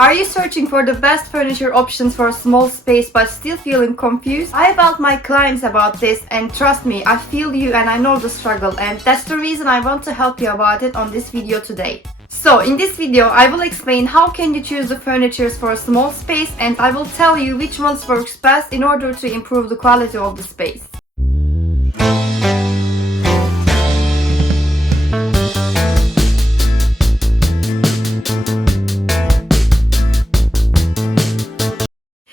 Are you searching for the best furniture options for a small space but still feeling confused? I help my clients about this, and trust me, I feel you and I know the struggle, and that's the reason I want to help you about it on this video today. So in this video I will explain how can you choose the furnitures for a small space, and I will tell you which ones works best in order to improve the quality of the space.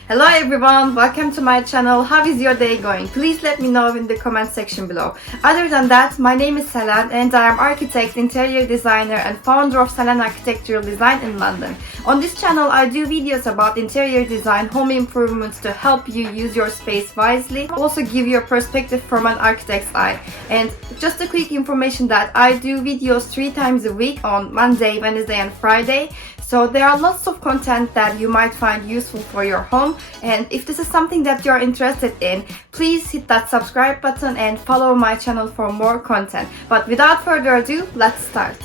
Hello everyone, welcome to my channel. How is your day going? Please let me know in the comment section below. Other than that, my name is Selen and I am architect, interior designer and founder of Selenarchitectural Design in London. On this channel I do videos about interior design, home improvements to help you use your space wisely. I also give you a perspective from an architect's eye. And just a quick information that I do videos 3 times a week on Monday, Wednesday and Friday. So there are lots of content that you might find useful for your home, and if this is something that you're interested in, please hit that subscribe button and follow my channel for more content. But without further ado, let's start.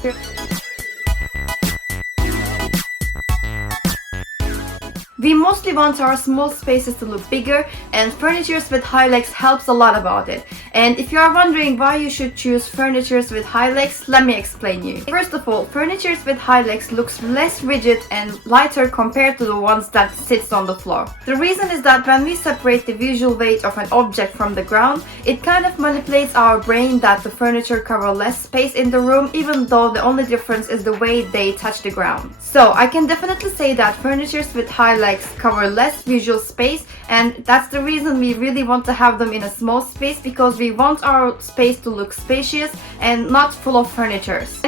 We mostly want our small spaces to look bigger, and furnitures with high legs helps a lot about it. And if you are wondering why you should choose furnitures with high legs, let me explain you. First of all, furnitures with high legs looks less rigid and lighter compared to the ones that sits on the floor. The reason is that when we separate the visual weight of an object from the ground, it kind of manipulates our brain that the furniture cover less space in the room, even though the only difference is the way they touch the ground. So I can definitely say that furnitures with high legs cover less visual space, and that's the reason we really want to have them in a small space, because we want our space to look spacious and not full of furnitures.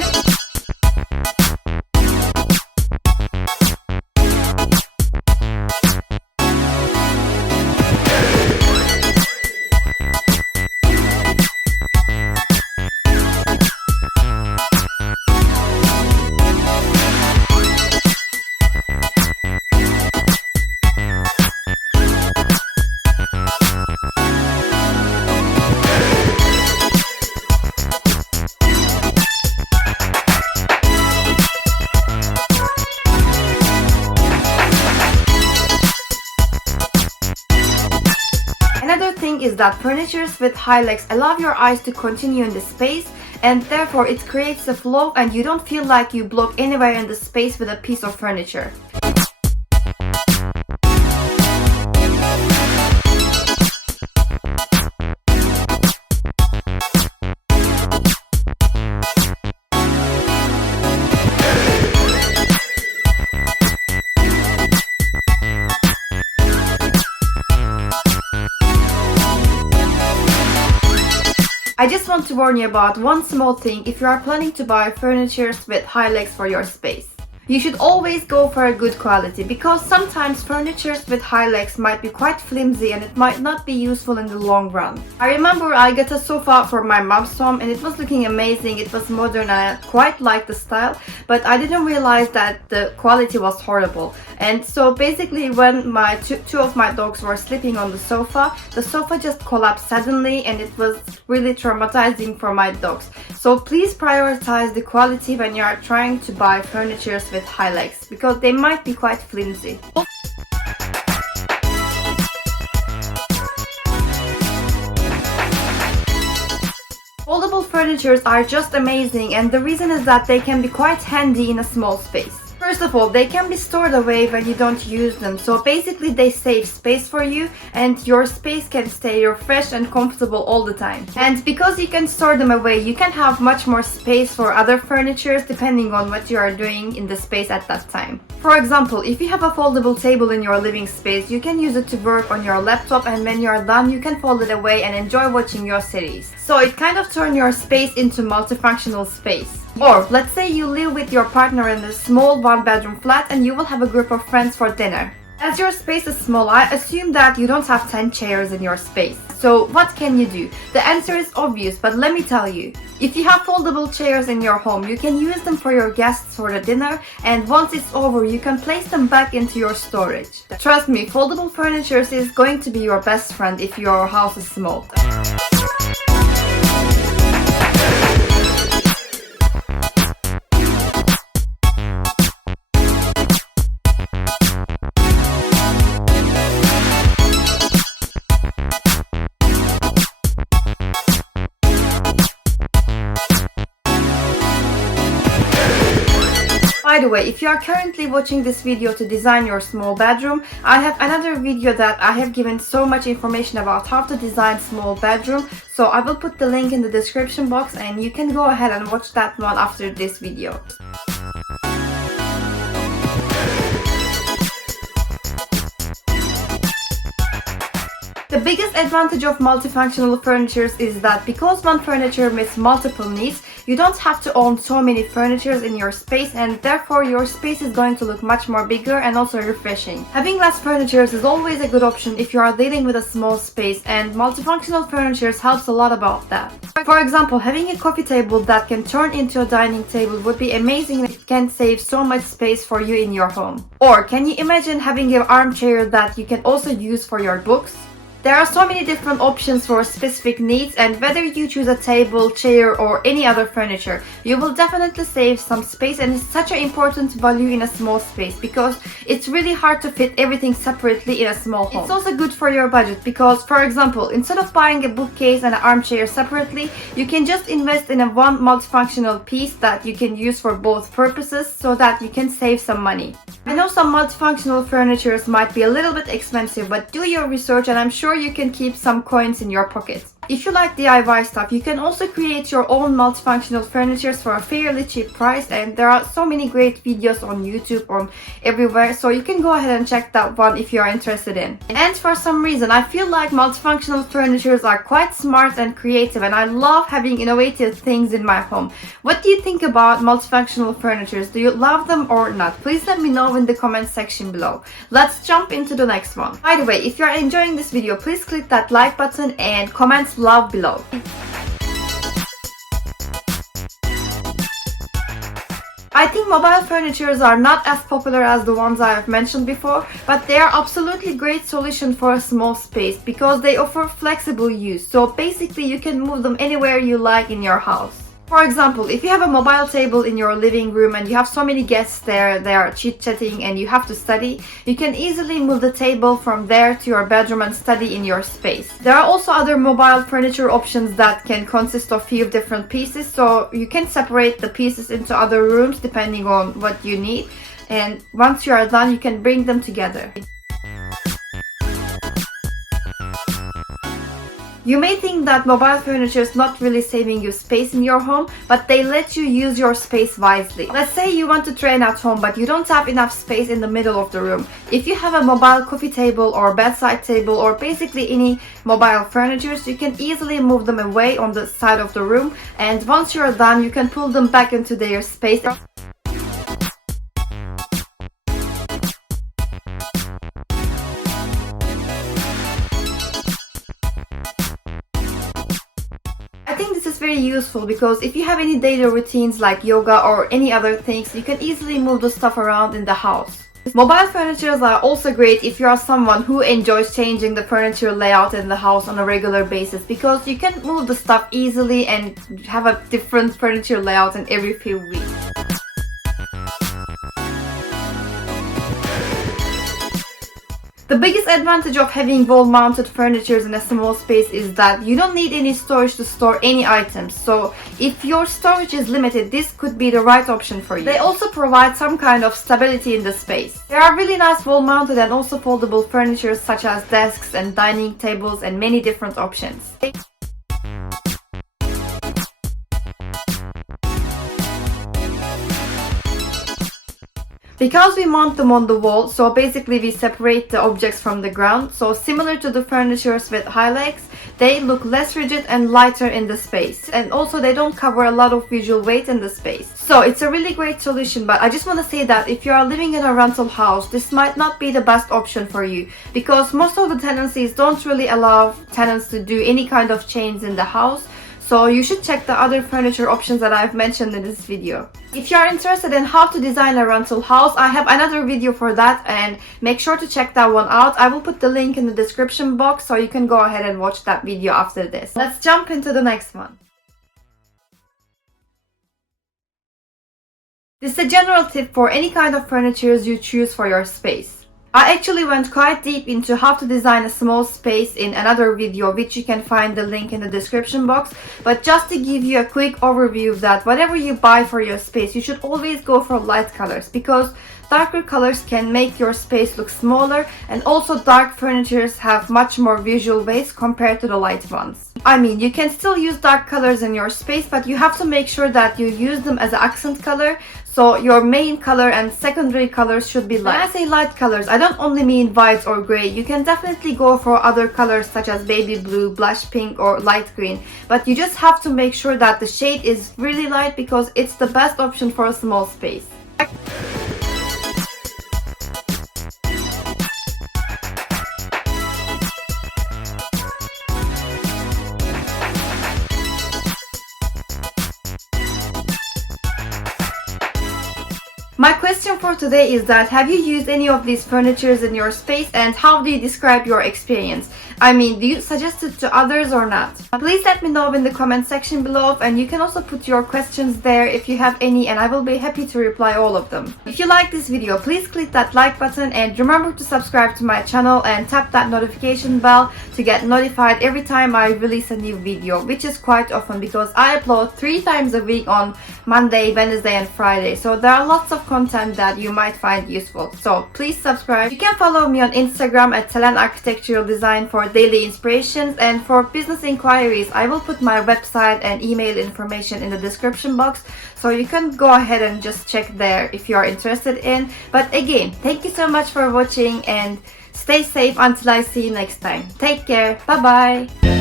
Another thing is that furnitures with high legs allow your eyes to continue in the space, and therefore it creates a flow and you don't feel like you block anywhere in the space with a piece of furniture. I just want to warn you about one small thing if you are planning to buy furnitures with high legs for your space. You should always go for a good quality, because sometimes furnitures with high legs might be quite flimsy and it might not be useful in the long run. I remember I got a sofa for my mom's home and it was looking amazing, it was modern and I quite liked the style, but I didn't realize that the quality was horrible. And so basically when my two of my dogs were sleeping on the sofa just collapsed suddenly, and it was really traumatizing for my dogs. So please prioritize the quality when you are trying to buy furnitures with high legs, because they might be quite flimsy. Foldable furnitures are just amazing, and the reason is that they can be quite handy in a small space. First of all, they can be stored away when you don't use them, so basically they save space for you and your space can stay fresh and comfortable all the time. And because you can store them away, you can have much more space for other furnitures depending on what you are doing in the space at that time. For example, if you have a foldable table in your living space, you can use it to work on your laptop, and when you are done you can fold it away and enjoy watching your series. So it kind of turns your space into multifunctional space. Or let's say you live with your partner in a small one-bedroom flat and you will have a group of friends for dinner. As your space is small, I assume that you don't have 10 chairs in your space. So what can you do? The answer is obvious, but let me tell you. If you have foldable chairs in your home, you can use them for your guests for the dinner, and once it's over, you can place them back into your storage. Trust me, foldable furniture is going to be your best friend if your house is small. way, if you are currently watching this video to design your small bedroom, I have another video that I have given so much information about how to design small bedroom, so I will put the link in the description box and you can go ahead and watch that one after this video. The biggest advantage of multifunctional furniture is that because one furniture meets multiple needs, you don't have to own so many furnitures in your space, and therefore your space is going to look much more bigger and also refreshing. Having less furniture is always a good option if you are dealing with a small space, and multifunctional furniture helps a lot about that. For example, having a coffee table that can turn into a dining table would be amazing. It can save so much space for you in your home. Or can you imagine having an armchair that you can also use for your books? There are so many different options for specific needs, and whether you choose a table, chair or any other furniture, you will definitely save some space, and it's such an important value in a small space because it's really hard to fit everything separately in a small home. It's also good for your budget because, for example, instead of buying a bookcase and an armchair separately, you can just invest in a one multifunctional piece that you can use for both purposes so that you can save some money. I know some multifunctional furniture might be a little bit expensive, but do your research and I'm sure you can keep some coins in your pocket. If you like DIY stuff, you can also create your own multifunctional furniture for a fairly cheap price, and there are so many great videos on YouTube or everywhere, so you can go ahead and check that one if you are interested in. And for some reason, I feel like multifunctional furniture are quite smart and creative, and I love having innovative things in my home. What do you think about multifunctional furniture? Do you love them or not? Please let me know in the comment section below. Let's jump into the next one. By the way, if you are enjoying this video, please click that like button and comment love below. I think mobile furnitures are not as popular as the ones I have mentioned before, but they are absolutely great solution for a small space because they offer flexible use. So basically you can move them anywhere you like in your house. For example, if you have a mobile table in your living room and you have so many guests there, they are chit-chatting and you have to study, you can easily move the table from there to your bedroom and study in your space. There are also other mobile furniture options that can consist of few different pieces, so you can separate the pieces into other rooms depending on what you need, and once you are done, you can bring them together. You may think that mobile furniture is not really saving you space in your home, but they let you use your space wisely. Let's say you want to train at home, but you don't have enough space in the middle of the room. If you have a mobile coffee table or bedside table or basically any mobile furniture, you can easily move them away on the side of the room, and once you're done, you can pull them back into their space. I think this is very useful because if you have any daily routines like yoga or any other things, you can easily move the stuff around in the house. Mobile furniture are also great if you are someone who enjoys changing the furniture layout in the house on a regular basis because you can move the stuff easily and have a different furniture layout in every few weeks. The biggest advantage of having wall-mounted furniture in a small space is that you don't need any storage to store any items. So if your storage is limited, this could be the right option for you. They also provide some kind of stability in the space. There are really nice wall-mounted and also foldable furniture such as desks and dining tables and many different options. Because we mount them on the wall, so basically we separate the objects from the ground, so similar to the furnitures with high legs, they look less rigid and lighter in the space, and also they don't cover a lot of visual weight in the space. So it's a really great solution, but I just want to say that if you are living in a rental house, this might not be the best option for you because most of the tenancies don't really allow tenants to do any kind of change in the house. So you should check the other furniture options that I've mentioned in this video. If you are interested in how to design a rental house, I have another video for that, and make sure to check that one out. I will put the link in the description box so you can go ahead and watch that video after this. Let's jump into the next one. This is a general tip for any kind of furniture you choose for your space. I actually went quite deep into how to design a small space in another video, which you can find the link in the description box. But just to give you a quick overview of that, whatever you buy for your space, you should always go for light colors, because darker colors can make your space look smaller, and also dark furnitures have much more visual weight compared to the light ones. I mean, you can still use dark colors in your space, but you have to make sure that you use them as an accent color. So your main color and secondary colors should be light. When I say light colors, I don't only mean white or gray. You can definitely go for other colors such as baby blue, blush pink or light green. But you just have to make sure that the shade is really light, because it's the best option for a small space. My question for today is that, have you used any of these furnitures in your space, and how do you describe your experience? I mean, do you suggest it to others or not? Please let me know in the comment section below, and you can also put your questions there if you have any, and I will be happy to reply all of them. If you like this video, please click that like button, and remember to subscribe to my channel and tap that notification bell to get notified every time I release a new video, which is quite often because I upload 3 times a week on Monday, Wednesday and Friday. So there are lots of content that you might find useful. So please subscribe. You can follow me on Instagram at selenarchitecturaldesign for daily inspirations, and for business inquiries I will put my website and email information in the description box, so you can go ahead and just check there if you are interested in. But again, thank you so much for watching, and stay safe until I see you next time. Take care. Bye bye.